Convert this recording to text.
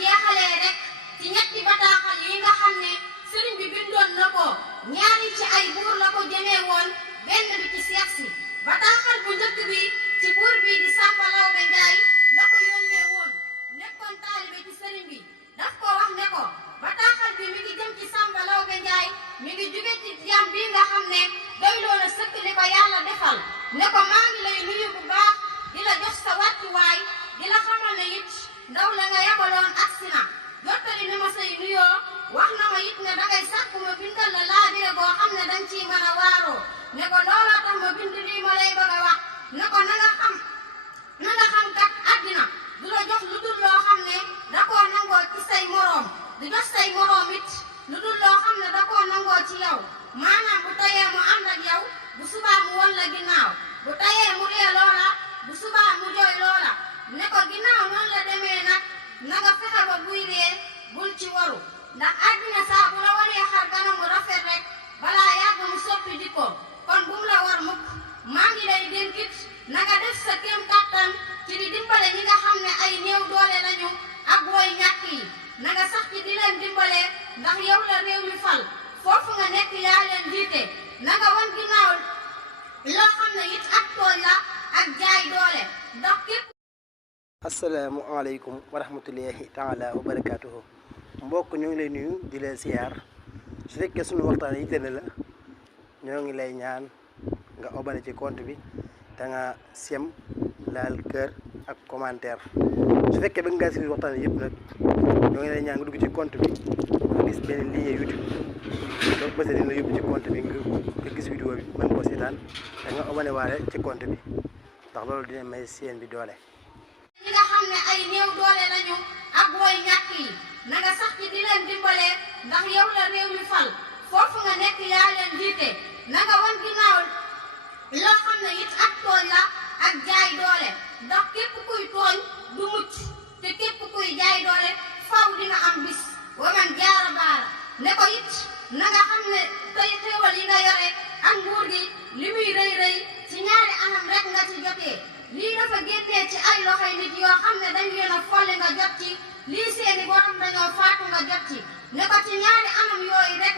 jeexalee rek ci ñetti bataaxal yi nga xam ne sëriñ bi bindoon na ko ñaari ci ay buur la ko jëmee woon benn bi ci seex si bataaxal bu njëkk bi ci buur bi di Samba Lawbe Njaay la ko yónnee woon nekkoon taalibe ci sëriñ bi daf ko wax ne ko bataaxal bi mi ngi jëm ci Samba Lawbe Njaay mi ngi jóge ci jàmm bi nga xam ne doyloo na sëkk li ko yàlla defal ne ko maa ngi lay nuyu bu baax di la jox sa wàccuwaay di la xamal ne it ndaw la nga yabaloon agsi na jottali ni ma say nuyoo wax na ma it ne dangay sàkku ma bindal la laabire boo xam ne dañ ciy mën a waaroo ne ko looloo tax ma bind lii ma lay bëgg a wax ne ko na nga xam kat àddina du la jox lu dul loo xam ne da koo nangoo ci say moroom di jox say moroom it lu dul loo xam ne da koo nangoo ci yow maanaam bu tayee mu ànd ak yow bu subaa mu won la ginnaaw bu tayee mu ree loola bu subaa mu jooy loola ne ko ginnaaw noonu la demee nag na nga fexe ba buy ree bul ci waru ndax àddina saa bu la waree xar kanamu rafet rek balaa yàgg mu soppi jikko kon bu mu la war mukk maa ngi lay dénkit na nga def sa kéem kàttan ci di dimbale ñi nga xam ne ay néew doole lañu ak woy ñàkk yi na nga sax ci di leen dimbale ndax yow la réew mi fal foofu nga nekk yaa leen jiite na nga wan ginnaaw loo xam ne it ak tooñ la ak jaay doole ndax képp. asalaamaaleykum wa rahmatullahi taala wa barakaatuhu mbokk ñoo ngi lay nuyu di leen siyaar su fekkee suñu waxtaan yi tënn la ñoo ngi lay ñaan nga abonné ci compte bi te nga sem laal kër ak commentaire su fekkee bëgg ngaa si waxtaan yëpp nag ñoo ngi lay ñaan nga dugg ci compte bi nga gis benn ligne YouTube donc bés dina yóbbu ci compte bi nga gis vidéo bi mën koo seetaan te nga abonné waale ci compte bi ndax loolu dina may seen bi doole. ñi nga xam ne ay néew doole lañu ak woy ñàkk yi na nga sax ci di leen dimbale ndax yow la réew mi fal foofu nga nekk yaa leen jiite na nga wan ginnaaw loo xam ne it ak tooñ la ak jaay doole ndax képp kuy tooñ du mucc te képp kuy jaay doole faw dina am bis waman jaara baara ne ko it na nga xam ne tey xéewal yi nga yore ak nguur gi li muy rëy rëy ci ñaari anam rek nga ci jotee lii dafa génnee ci ay loxoy nit yoo xam ne dañ leen a folli nga jot ci lii seeni borom dañoo faatu nga jot ci ne ko ci ñaari anam yooyu rek